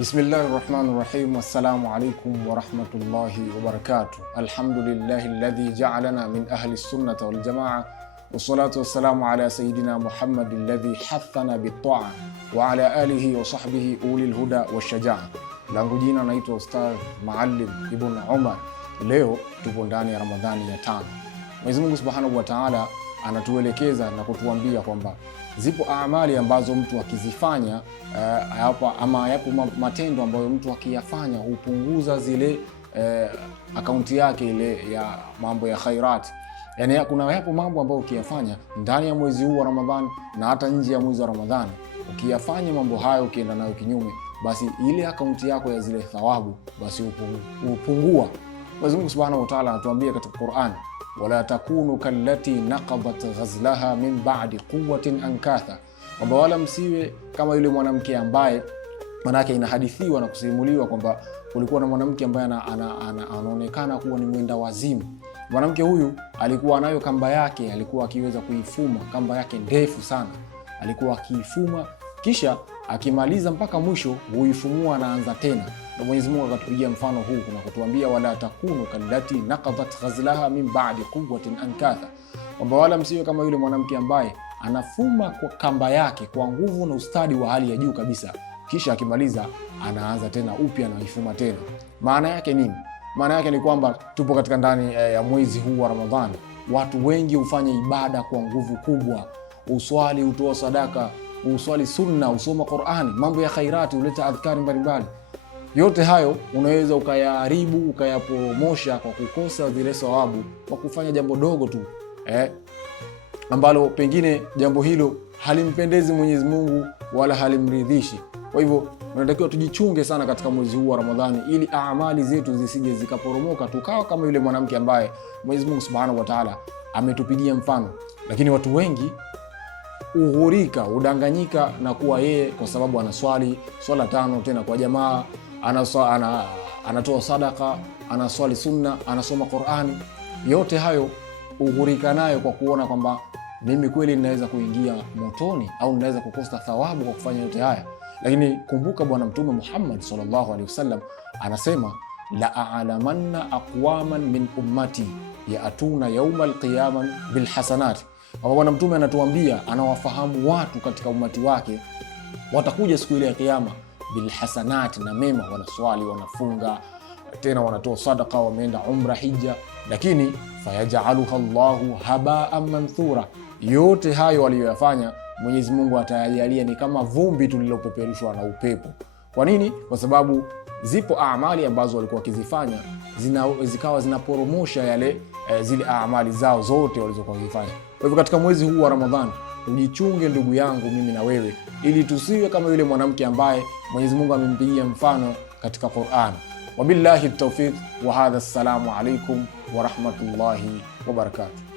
Bismillahirrahmanirrahim. Assalamu alaikum warahmatullahi wabarakatuh. Alhamdulillahi alladhi ja'alana min ahli sunnati wal jamaa, wassalatu wassalamu ala sayidina Muhammadin alladhi hathana bit-ta'a wa ala alihi wa sahbihi ulil huda wash-shajaa. Langu jina naitwa Ustadh Maalim Ibn Umar. Leo tupo ndani ya Ramadhani ya 5. Mwenyezi Mungu Subhanahu wa Ta'ala anatuelekeza na kutuambia kwamba zipo amali ambazo mtu akizifanya yapo matendo ambayo mtu akiyafanya hupunguza zile akaunti yake ile ya mambo ya khairat. Yani yapo mambo ambayo ukiyafanya ndani ya mwezi huu wa Ramadhani na hata nje ya mwezi wa Ramadhani, ukiyafanya mambo hayo ukienda nayo kinyume, basi ile akaunti yako ya zile thawabu basi hupungua. Mwenyezi Mungu Subhanahu wa Ta'ala anatuambia katika Qur'an, wala takunu kallati naqadat ghazlaha min ba'di quwwatin ankatha, kwamba wala msiwe kama yule mwanamke ambaye, manake inahadithiwa na kusimuliwa kwamba kulikuwa na mwanamke ambaye anaonekana kuwa ni mwenda wazimu. Mwanamke huyu alikuwa nayo kamba yake, alikuwa akiweza kuifuma, kamba yake ndefu sana, alikuwa akiifuma kisha akimaliza mpaka mwisho huifumua na anza tena. Na Mwenyezi Mungu akatupigia mfano huu kuna kutuambia, wala takunu kallati naqadat ghazlaha min ba'di quwwatin ankatha, kwamba wala msiwe kama yule mwanamke ambaye anafuma kwa kamba yake kwa nguvu na ustadi wa hali ya juu kabisa, kisha akimaliza anaanza tena upya na ifuma tena. Maana yake nini? Maana yake ni kwamba tupo katika ndani ya mwezi huu wa Ramadhani. Watu wengi hufanya ibada kwa nguvu kubwa, uswali, utoa sadaka, uswali sunna, usoma Qur'ani, mambo ya khairati, uleta adhkari mbalimbali. Yote hayo unaweza ukayaharibu, ukayaporomosha kwa kukosa zile thawabu, kwa kufanya jambo dogo tu ambalo pengine jambo hilo halimpendezi Mwenyezi Mungu wala halimridhishi. Kwa hivyo tunatakiwa tujichunge sana katika mwezi huu wa Ramadhani, ili amali zetu zisije zikaporomoka tukawa kama yule mwanamke ambaye Mwenyezi Mungu Subhanahu wa Ta'ala ametupigia mfano. Lakini watu wengi uhurika, udanganyika na kuwa yeye kwa sababu anaswali swala 5 tena kwa jamaa, anatoa sadaka, anaswali sunna, anasoma Qur'ani, yote hayo uhurika nayo kwa kuona kwamba mimi kweli ninaweza kuingia motoni au ninaweza kukosa thawabu kwa kufanya yote haya. Lakini kumbuka Bwana Mtume Muhammad sallallahu alaihi wasallam anasema, la a'lamanna aqwaman min ummati ya'tuna yawmal qiyamah bil hasanat. Bwana Mtume anatuambia anawafahamu watu katika umati wake watakuja siku ile ya kiyama bil hasanat, na mema, wanaswali, wanafunga, tena wanatoa sadaka, wameenda umra, hija, lakini fayaj'aluha Allahu haba'an manthura. Yote hayo waliyoyafanya Mwenyezi Mungu atayajalia ni kama vumbi tulilopeperushwa na upepo. Kwa nini? Kwa sababu zipo amali ambazo walikuwa wakizifanya zikawa zinaporomosha zile amali zao zote walizokuwa wakifanya. Kwa hivyo katika mwezi huu wa Ramadhani tujichunge, ndugu yangu, mimi na wewe, ili tusiwe kama yule mwanamke ambaye Mwenyezi Mungu amempigia mfano katika Qur'an. Wabillahi tawfiq wa hadha, assalamu alaikum wa rahmatullahi wa barakatuh.